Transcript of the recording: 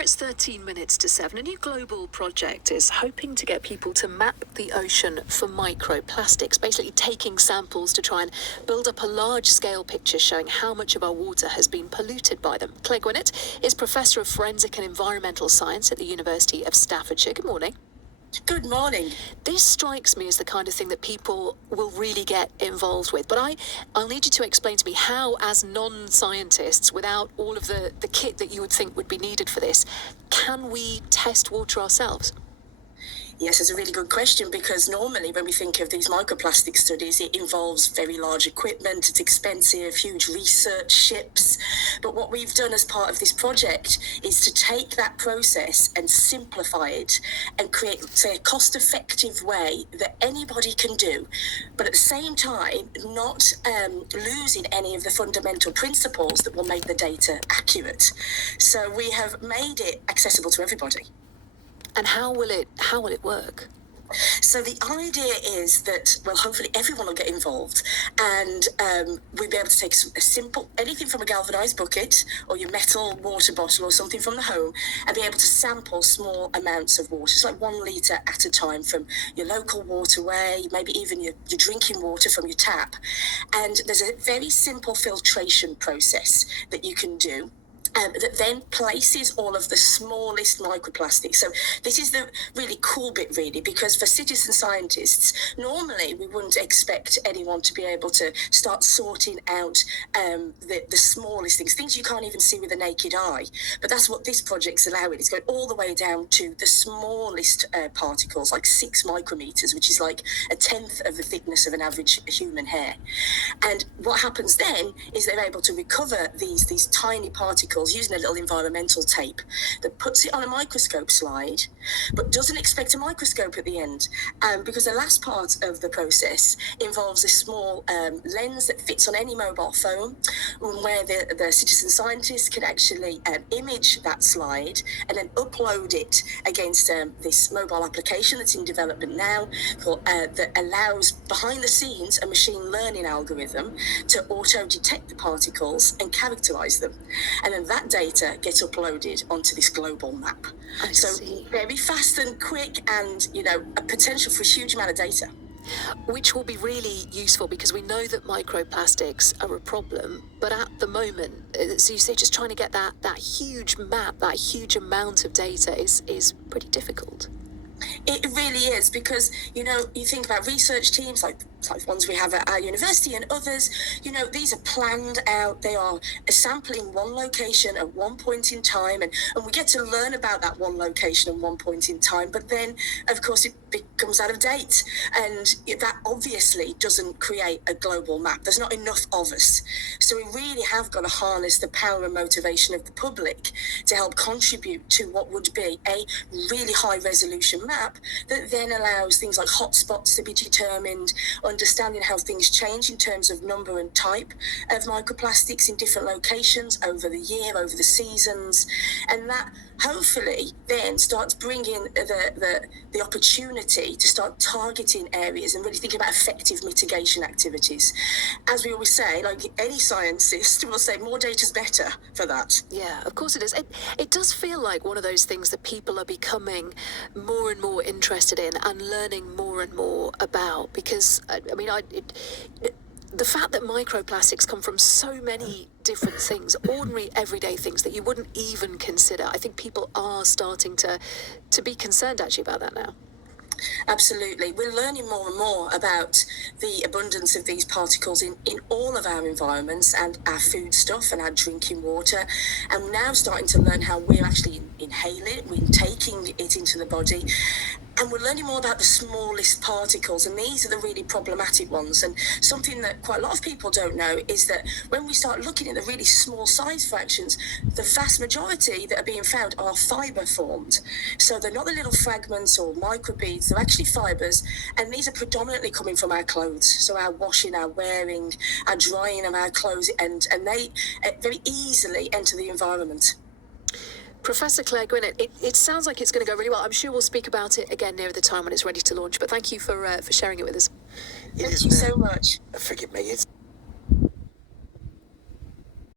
Claire, it's 13 minutes to 7. A new global project is hoping to get people to map the ocean for microplastics, basically taking samples to try and build up a large-scale picture showing how much of our water has been polluted by them. Claire Gwinnett is Professor of Forensic and Environmental Science at the University of Staffordshire. Good morning. Good morning. This strikes me as the kind of thing that people will really get involved with, but I'll need you to explain to me how, as non-scientists, without all of the kit that you would think would be needed for this, can we test water ourselves? Yes, it's a really good question, because normally when we think of these microplastic studies, it involves very large equipment, it's expensive, huge research ships. But what we've done as part of this project is to take that process and simplify it and create, say, a cost-effective way that anybody can do, but at the same time not losing any of the fundamental principles that will make the data accurate. So we have made it accessible to everybody. And how will it work? So the idea is that, well, hopefully everyone will get involved, and we'll be able to take a simple, anything from a galvanized bucket or your metal water bottle or something from the home, and be able to sample small amounts of water, so like 1 litre at a time from your local waterway, maybe even your drinking water from your tap. And there's a very simple filtration process that you can do. That then places all of the smallest microplastics. So this is the really cool bit, really, because for citizen scientists, normally we wouldn't expect anyone to be able to start sorting out the smallest things you can't even see with the naked eye. But that's what this project's allowing. It's going all the way down to the smallest particles, like 6 micrometers, which is like 1/10 of the thickness of an average human hair. And what happens then is they're able to recover these tiny particles using a little environmental tape that puts it on a microscope slide, but doesn't expect a microscope at the end, because the last part of the process involves a small lens that fits on any mobile phone, where the citizen scientists can actually image that slide and then upload it against this mobile application that's in development now that allows, behind the scenes, a machine learning algorithm to auto-detect the particles and characterize them. And then that data gets uploaded onto this global map. So very fast and quick, and, a potential for a huge amount of data. Which will be really useful, because we know that microplastics are a problem, but at the moment, so you say just trying to get that huge map, that huge amount of data is pretty difficult. It really is, because, you think about research teams like ones we have at our university and others, these are planned out. They are sampling one location at one point in time, and we get to learn about that one location at one point in time. But then, of course, it becomes out of date, and that obviously doesn't create a global map. There's not enough of us. So we really have got to harness the power and motivation of the public to help contribute to what would be a really high resolution map that then allows things like hotspots to be determined, understanding how things change in terms of number and type of microplastics in different locations over the year, over the seasons, and that hopefully then starts bringing the opportunity to start targeting areas and really thinking about effective mitigation activities. As we always say, like any scientist will say, more data is better for that. Yeah, of course it is. It does feel like one of those things that people are becoming more and more interested in and learning more and more about, because the fact that microplastics come from so many different things, ordinary everyday things that you wouldn't even consider, I think people are starting to be concerned actually about that now. Absolutely. We're learning more and more about the abundance of these particles in all of our environments and our food stuff and our drinking water. And we're now starting to learn how we're actually inhaling it, we're taking it into the body. And we're learning more about the smallest particles, and these are the really problematic ones. And something that quite a lot of people don't know is that when we start looking at the really small size fractions, the vast majority that are being found are fibre formed. So they're not the little fragments or microbeads, they're actually fibres, and these are predominantly coming from our clothes. So our washing, our wearing, our drying of our clothes, and they very easily enter the environment. Professor Claire Gwinnett, it sounds like it's going to go really well. I'm sure we'll speak about it again near the time when it's ready to launch, but thank you for sharing it with us. Thank you so much. Forgive me, it's